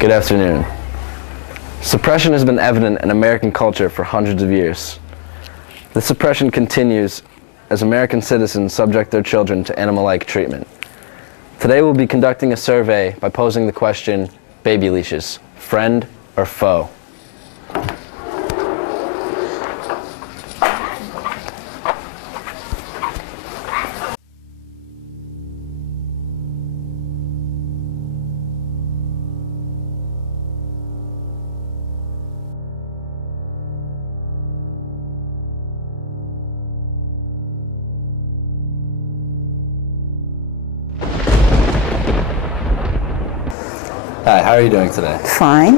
Good afternoon. Suppression has been evident in American culture for hundreds of years. This suppression continues as American citizens subject their children to animal-like treatment. Today we'll be conducting a survey by posing the question, baby leashes, friend or foe? Hi, how are you doing today? Fine.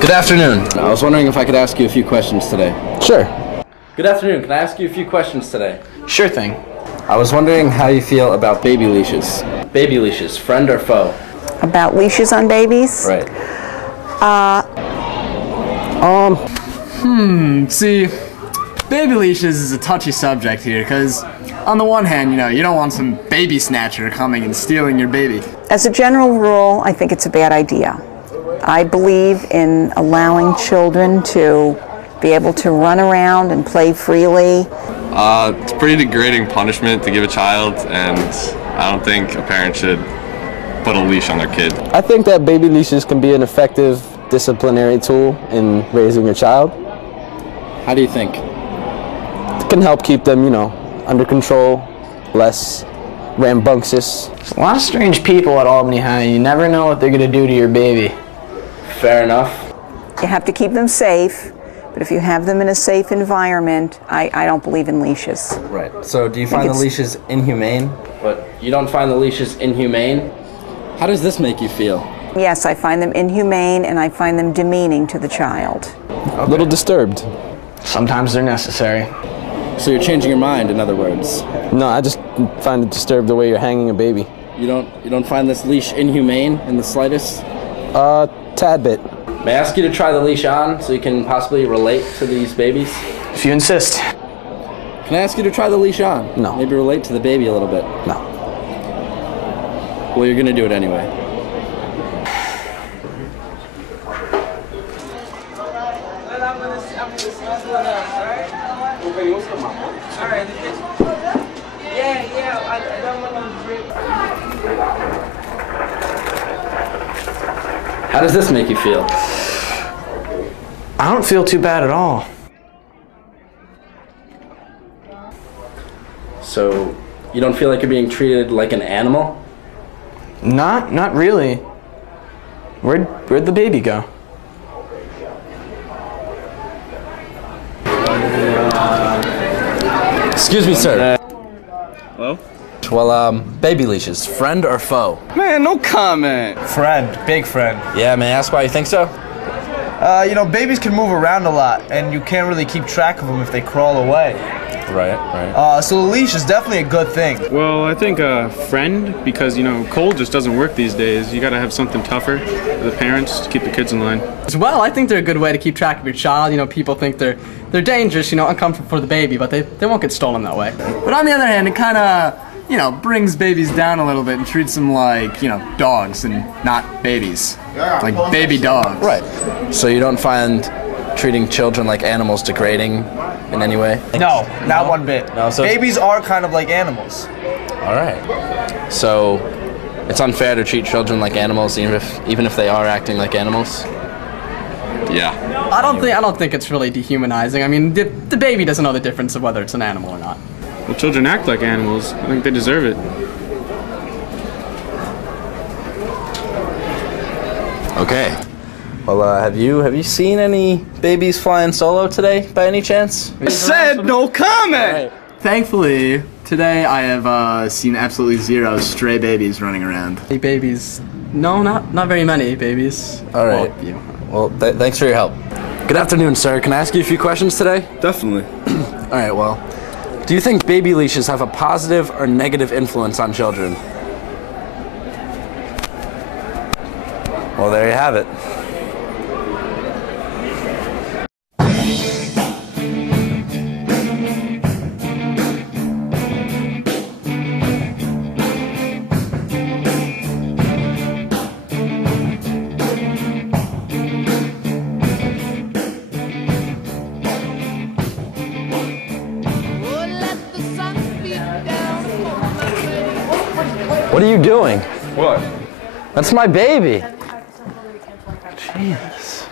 Good afternoon. I was wondering if I could ask you a few questions today. Sure. Good afternoon. Can I ask you a few questions today? Sure thing. I was wondering how you feel about baby leashes. Baby leashes, friend or foe? About leashes on babies? Right. See, baby leashes is a touchy subject here, because on the one hand, you don't want some baby snatcher coming and stealing your baby. As a general rule, I think it's a bad idea. I believe in allowing children to be able to run around and play freely. It's a pretty degrading punishment to give a child, and I don't think a parent should put a leash on their kid. I think that baby leashes can be an effective disciplinary tool in raising a child. How do you think? It can help keep them, under control, less rambunctious. There's a lot of strange people at Albany High. You never know what they're going to do to your baby. Fair enough. You have to keep them safe, but if you have them in a safe environment, I don't believe in leashes. Right. So do you find the leashes inhumane? But you don't find the leashes inhumane? How does this make you feel? Yes, I find them inhumane and I find them demeaning to the child. Okay. A little disturbed. Sometimes they're necessary. So you're changing your mind, in other words? No, I just find it disturbed the way you're hanging a baby. You don't find this leash inhumane in the slightest? Tad bit. May I ask you to try the leash on so you can possibly relate to these babies? If you insist. Can I ask you to try the leash on? No. Maybe relate to the baby a little bit? No. Well, you're gonna do it anyway. How does this make you feel? I don't feel too bad at all. So, you don't feel like you're being treated like an animal? Not really. Where'd the baby go? Excuse me, sir. Hello? Well, baby leashes, friend or foe? Man, no comment. Friend, big friend. Yeah, may I ask why you think so? Babies can move around a lot, and you can't really keep track of them if they crawl away. Right. So the leash is definitely a good thing. Well, I think a friend, because, cold just doesn't work these days. You gotta have something tougher for the parents to keep the kids in line. Well, I think they're a good way to keep track of your child. People think they're dangerous, uncomfortable for the baby, but they won't get stolen that way. But on the other hand, it kind of, brings babies down a little bit and treats them like, dogs and not babies. Like baby dogs. Right. So you don't find treating children like animals degrading in any way? No, not one bit. No, so babies are kind of like animals. All right. So it's unfair to treat children like animals, even if they are acting like animals? Yeah. I don't think it's really dehumanizing. I mean, the baby doesn't know the difference of whether it's an animal or not. Well, children act like animals. I think they deserve it. Okay. Well, have you seen any babies flying solo today, by any chance? I said no comment! Right. Thankfully, today I have seen absolutely zero stray babies running around. Any babies? No, not very many babies. All right. Well, thanks for your help. Good afternoon, sir. Can I ask you a few questions today? Definitely. All right, well, do you think baby leashes have a positive or negative influence on children? Well, there you have it. What are you doing? What? That's my baby. Jeez.